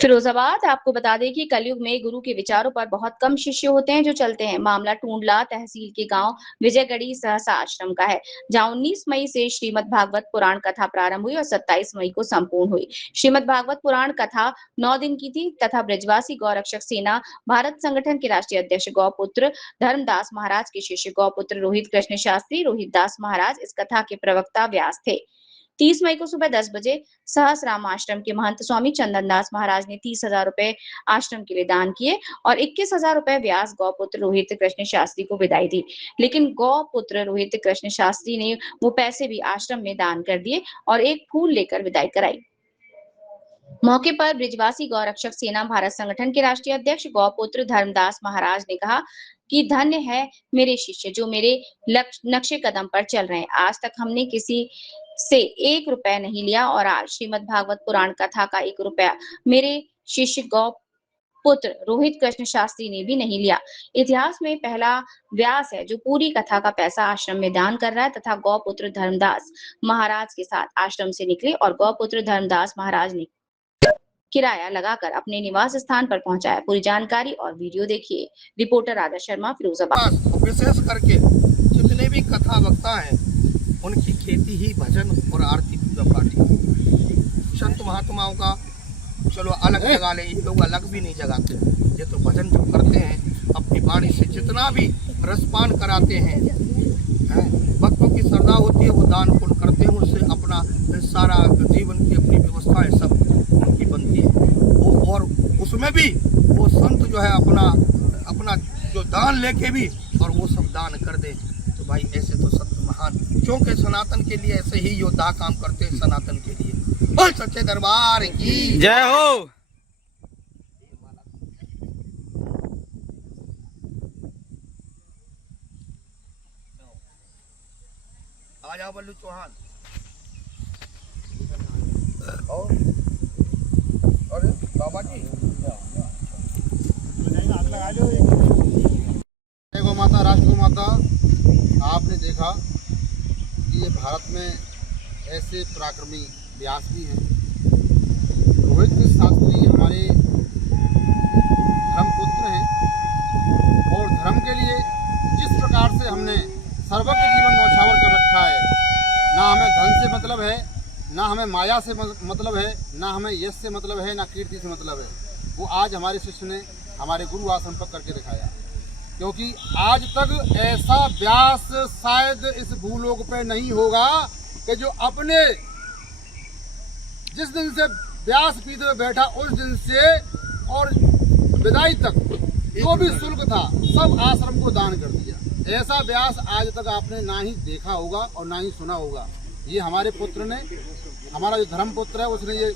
फिरोजाबाद आपको बता दें कि कलयुग में गुरु के विचारों पर बहुत कम शिष्य होते हैं जो चलते हैं। मामला टूंडला तहसील के गांव विजयगढ़ी सहसा आश्रम का है, जहां 19 मई से श्रीमद् भागवत पुराण कथा प्रारंभ हुई और 27 मई को संपूर्ण हुई। श्रीमद् भागवत पुराण कथा 9 दिन की थी तथा ब्रजवासी गौरक्षक सेना भारत संगठन के राष्ट्रीय अध्यक्ष गौपुत्र धर्मदास महाराज के शिष्य गौपुत्र रोहित कृष्ण शास्त्री रोहित दास महाराज इस कथा के प्रवक्ता व्यास थे। 30 मई को सुबह 10 बजे सहसराम आश्रम के महंत स्वामी चंदन दास महाराज ने 30,000 रुपए आश्रम के लिए दान किए और 21,000 रुपए व्यास गौपुत्र रोहित कृष्ण शास्त्री को विदाई दी। लेकिन गौपुत्र रोहित कृष्ण शास्त्री ने वो पैसे भी आश्रम में दान कर दिए और एक फूल लेकर विदाई कराई। मौके पर ब्रिजवासी गौरक्षक सेना भारत संगठन के राष्ट्रीय अध्यक्ष गौपुत्र धर्मदास महाराज ने कहा कि धन्य है मेरे शिष्य जो मेरे नक्शे कदम पर चल रहे हैं। आज तक हमने किसी से 1 रुपया नहीं लिया और आज श्रीमद् भागवत पुराण कथा का 1 रुपया मेरे शिष्य गौपुत्र रोहित कृष्ण शास्त्री ने भी नहीं लिया। इतिहास में पहला व्यास है जो पूरी कथा का पैसा आश्रम में दान कर रहा है तथा गौपुत्र धर्मदास महाराज के साथ आश्रम से निकले और गौपुत्र धर्मदास महाराज ने किराया लगाकर अपने निवास स्थान पर पहुंचाया। पूरी जानकारी और वीडियो देखिए। रिपोर्टर राधा शर्मा, फिरोजाबाद। विशेष करके जितने भी कथा वक्ता हैं उनकी खेती ही भजन और आरती पूजा पाठ। संत महात्माओं का चलो अलग जगा ले, ये लोग अलग भी नहीं जगाते। ये तो भजन जो करते हैं अपनी वाणी से जितना भी रसपान कराते हैं, भक्तों की श्रद्धा होती है वो दान पुण्य करते हैं, उससे अपना सारा जीवन की अपनी व्यवस्थाएं सब उनकी बनती है। वो और उसमें भी वो संत जो है अपना जो दान लेके भी और वो सब दान कर दे। तो भाई ऐसे तो संत महान, क्योंकि सनातन के लिए ऐसे ही योद्धा काम करते हैं। सनातन के लिए सच्चे दरबार की जय हो। आ जाओ बल्लू चौहान। अरे बाबा जी गौ माता, राष्ट्र माता, आपने देखा कि ये भारत में ऐसे पराक्रमी व्यास भी हैं। रोहित कृष्ण शास्त्री हमारे धर्मपुत्र हैं और धर्म के लिए जिस प्रकार से हमने सर्वज्ञ जीवन नौछावर कर रखा है, ना हमें धन से मतलब है, ना हमें माया से मतलब है, ना हमें यश से मतलब है, ना कीर्ति से मतलब है, वो आज हमारे शिष्य ने हमारे गुरु आश्रम पर करके दिखाया। क्योंकि आज तक ऐसा व्यास शायद इस भूलोक पे नहीं होगा कि जो अपने जिस दिन से व्यास पीठ में बैठा उस दिन से और विदाई तक जो भी शुल्क था सब आश्रम को दान कर दिया। ऐसा व्यास आज तक आपने ना ही देखा होगा और ना ही सुना होगा। ये हमारे पुत्र ने, हमारा जो धर्म पुत्र है, उसने ये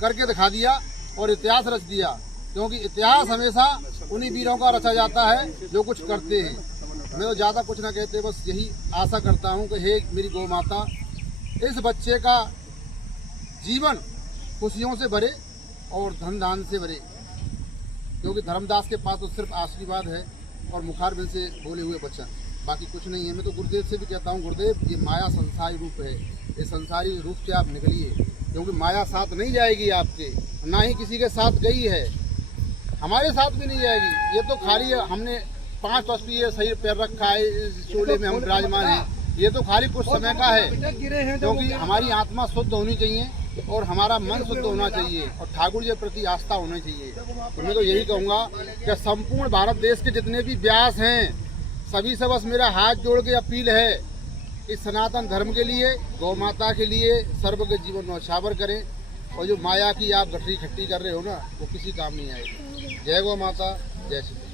करके दिखा दिया और इतिहास रच दिया। क्योंकि इतिहास हमेशा उन्हीं वीरों का रचा जाता है जो कुछ करते हैं। मैं तो ज़्यादा कुछ ना कहते, बस यही आशा करता हूँ कि हे मेरी गौ माता, इस बच्चे का जीवन खुशियों से भरे और धन दान से भरे। क्योंकि धर्मदास के पास तो सिर्फ आशीर्वाद है और मुखारबिंद से बोले हुए वचन, बाकी कुछ नहीं है। मैं तो गुरुदेव से भी कहता हूँ, गुरुदेव ये माया संसारी रूप है, ये संसारी रूप से आप निकलिए, क्योंकि माया साथ नहीं जाएगी आपके, ना ही किसी के साथ गई है, हमारे साथ भी नहीं जाएगी। ये तो खाली हमने 5 वर्ष ये सही पैर रखा है, इस चोले में हम विराजमान हैं, ये तो खाली कुछ समय का है। क्योंकि हमारी आत्मा शुद्ध होनी चाहिए और हमारा मन शुद्ध होना चाहिए और ठाकुर जी के प्रति आस्था होनी चाहिए। तो मैं तो यही कहूँगा कि संपूर्ण भारत देश के जितने भी व्यास हैं सभी से बस मेरा हाथ जोड़ के अपील है, इस सनातन धर्म के लिए, गौ माता के लिए सर्वज्ञ जीवन नौछावर करें और जो माया की आप गठरी खट्टी कर रहे हो ना, वो किसी काम नहीं आएगी। जय गौ माता, जय श्री।